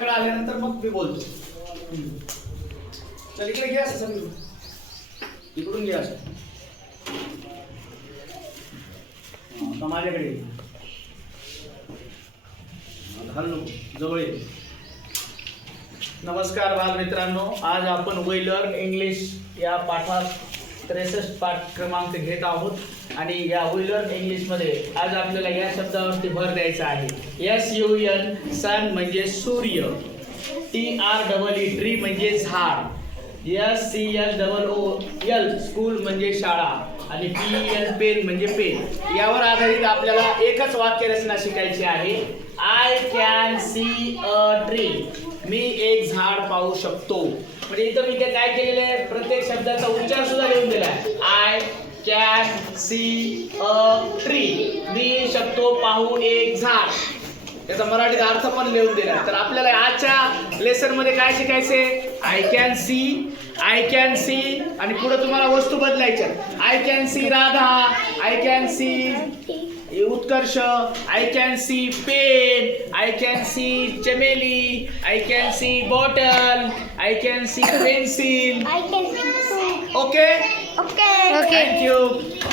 वेळ आल्यानंतर मग मी बोलतो. चल इकडे घ्या असं सगळं इकडून घ्या असं. आता माझ्याकडे हॅलो जवळ नमस्कार बालमित्रांनो आज आपण वेलर्न इंग्लिश या पाठात त्रेसष्ट पाठ क्रमांक घेत आहोत. आणि या इंग्लिश इंग्लिशमध्ये आज आपल्याला या शब्दावरती भर द्यायचा आहे. एस यू एन सन म्हणजे सूर्य. T R double E tree म्हणजे झाड. S C L double O L school म्हणजे शाळा. आणि पी एल पेन म्हणजे पेन यावर आधारित आपल्याला एकच वाक्यरचना शिकायची आहे. I can see a tree मी एक झाड पाहू शकतो. म्हणजे इथं मी ते काय केलेलं आहे? प्रत्येक शब्दाचा उच्चार सुद्धा लिहून दिलाय I can see a tree मी शकतो पाहू एक झाड. त्याचा मराठीत अर्थ पण लिहून दिला. तर आपल्याला आजच्या लेसनमध्ये काय शिकायचे I can see I can see आणि पुढे तुम्हाला वस्तू बदलायच्या I can see Radha I can see Utkarsh I can see pen I can see chameli I can see bottle I can see pencil I okay. Thank you.